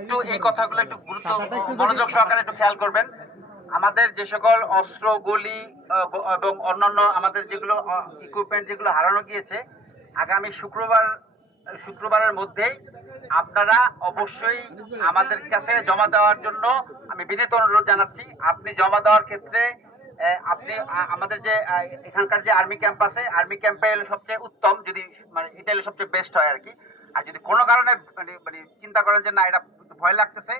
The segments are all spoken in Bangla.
একটু এই কথাগুলো একটু গুরুত্ব মনোযোগ সহকারে একটু খেয়াল করবেন। আমাদের যে সকল অস্ত্র গুলি এবং অন্যান্য আমাদের যেগুলো ইকুইপমেন্ট যেগুলো হারানো গিয়েছে, আগামী শুক্রবারের মধ্যেই আপনারা অবশ্যই আমাদের কাছে জমা দেওয়ার জন্য আমি বিনীত অনুরোধ জানাচ্ছি। আপনি জমা দেওয়ার ক্ষেত্রে আপনি আমাদের যে এখানকার যে আর্মি ক্যাম্প আছে, আর্মি ক্যাম্পে এলে সবচেয়ে উত্তম, যদি মানে এটা এলে সবচেয়ে বেস্ট হয় আর কি। আর যদি কোনো কারণে মানে চিন্তা করেন যে না এটা ভয় লাগতেছে,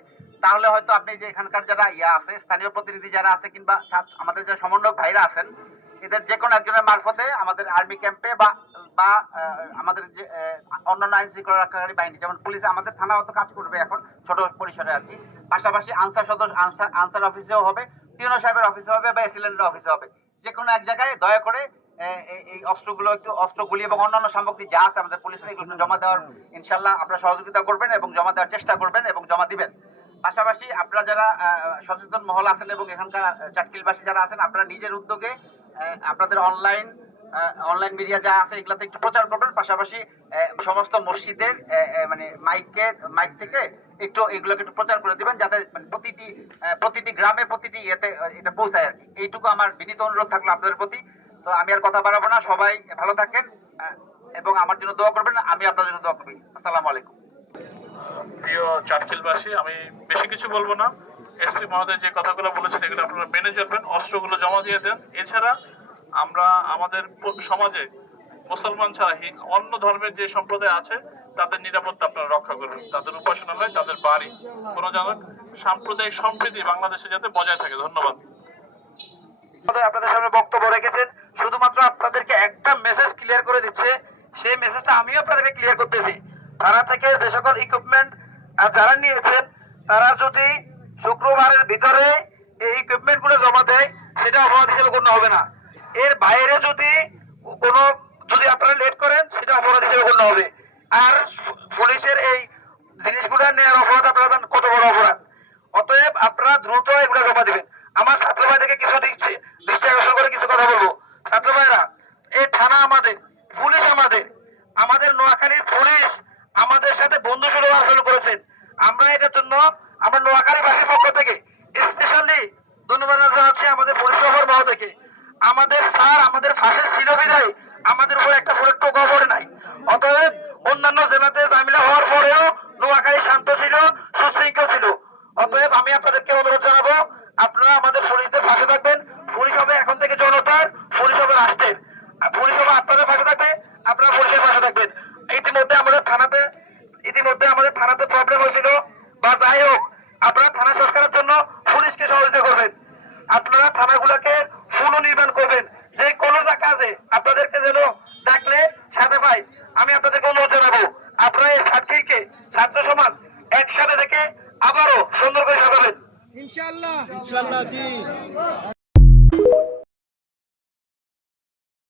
তাহলে হয়তো আপনি যে এখানকার যারা আছে স্থানীয় প্রতিনিধি যারা আছে কিংবা আমাদের যে সমন্বয়ক ভাইরা আছেন, এদের যে কোনো একজনের মারফতে আমাদের আর্মি ক্যাম্পে বা বা আমাদের যে অন্যান্য আইন শৃঙ্খলা রক্ষাকারী বাহিনী যেমন পুলিশ, আমাদের থানা অত কাজ করবে এখন ছোট পরিসরে আর কি, পাশাপাশি আনসার অফিসেও হবে, টিওনো সাহেবের অফিসে হবে বা এসিলেন্টের অফিসে হবে, যে কোনো এক জায়গায় দয়া করে এই অস্ত্রগুলো একটু অস্ত্রগুলি এবং অন্যান্য সামগ্রী যা আছে আমাদের পুলিশের এগুলো জমা দেওয়ার ইনশাল্লাহ আপনারা সহযোগিতা করবেন এবং জমা দেওয়ার চেষ্টা করবেন এবং জমা দিবেন। পাশাপাশি আপনারা যারা সচেতন মহল আছেন এবং এখানকার চাটকিলবাসী যারা আছেন, আপনারা নিজের উদ্যোগে আপনাদের অনলাইন মিডিয়া যা আছে এগুলাতে একটু প্রচার করবেন। পাশাপাশি সমস্ত মসজিদের মানে মাইক থেকে একটু এগুলোকে একটু প্রচার করে দিবেন, যাতে প্রতিটি গ্রামে প্রতিটি ইয়েতে এটা পৌঁছায় আর কি। এইটুকু আমার বিনীত অনুরোধ থাকলো আপনাদের প্রতি। তো আমি আর কথা বাড়াবো না, সবাই ভালো থাকেন এবং আমার জন্য দোয়া করবেন, আমি আপনাদের জন্য দোয়া করবি। আসসালামু আলাইকুম। প্রিয় চাটখিলবাসী, আমি বেশি কিছু বলবো না। এসপি মহোদয় যে কথাগুলো বলেছেন এগুলো আপনারা মেনে চলবেন, অস্ত্রগুলো জমা দিয়ে দেন। এছাড়া আমরা আমাদের সমাজে মুসলমান ছাড়া অন্য ধর্মের যে সম্প্রদায় আছে তাদের নিরাপত্তা আপনারা রক্ষা করবেন, তাদের উপাসনালয়, তাদের বাড়ি, কোনো যেন সাম্প্রদায়িক সম্প্রীতি বাংলাদেশে যাতে বজায় থাকে। ধন্যবাদ। আপনাদের সামনে বক্তব্য রেখেছেন, শুধুমাত্র আপনাদেরকে একটা মেসেজ ক্লিয়ার করে দিচ্ছে, সেই মেসেজটা আমিও আপনাদেরকে ক্লিয়ার করতেছি। থানা থেকে যে সকল ইকুইপমেন্ট যারা নিয়েছেন, তারা যদি শুক্রবারের ভিতরে এই ইকুইপমেন্ট গুলো জমা দেয়, সেটা অপরাধ হিসেবে গণ্য হবে না। এর বাইরে যদি আপনারা লেট করেন, সেটা অপরাধ হিসেবে গণ্য হবে। আর পুলিশের এই জিনিসগুলো নেওয়ার অপরাধ আপনারা কত বড় অপরাধ। অতএব আপনারা দ্রুত এগুলো জমা দিবেন। আমার ছাত্র ভাইদেরকে কিছু দৃষ্টি আকর্ষণ করে কিছু কথা বলবো। ছাত্র ভাইরা, এই থানা আমাদের, পুলিশ আমাদের নোয়াখালীর পুলিশ আমাদের সাথে বন্ধুসুলভ আচরণ করেছেন। আমরা এটার জন্য আমরা নোয়াখালীবাসীর পক্ষ থেকে স্পেশালি ধন্যবাদ জানাচ্ছি আমাদের পুলিশ শহর মহোদয়কে। আমাদের স্যার আমাদের ফাঁসে ছিল বিধায় আমাদের উপর একটা বুলেট টোকাও পড়ে নাই। অতএব অন্যান্য জেলাতে ঝামেলা হওয়ার পরেও নোয়াখালী শান্ত ছিল, সুশৃঙ্খল ছিল। অতএব আমি আপনাদেরকে অনুরোধ জানাবো, আপনারা আমাদের পুলিশদের পাশে থাকবেন। পুলিশ হবে এখন থেকে জনতার, পুলিশ হবে রাষ্ট্রের। পুলিশ হবে আপনাদের পাশে থাকবে, আপনারা পুলিশের পাশে থাকবেন। ইতিমধ্যে আমাদের থানাতে প্রবলেম হয়েছিল, বা যাই হোক, আপনারা থানা সংস্কারের জন্য পুলিশকে সহযোগিতা করবেন। আপনারা থানাগুলোকে পুনর্নির্মাণ করবেন। যে কোনো কাজে আপনাদেরকে যেন ডাকলে সাথে পাই, আমি আপনাদেরকে অনুরোধ জানাবো, আপনারা এই ছাত্রীকে ছাত্র সমাজ একসাথে থেকে আবারও সুন্দর করে সাজাবেন। ইনশাআল্লাহ।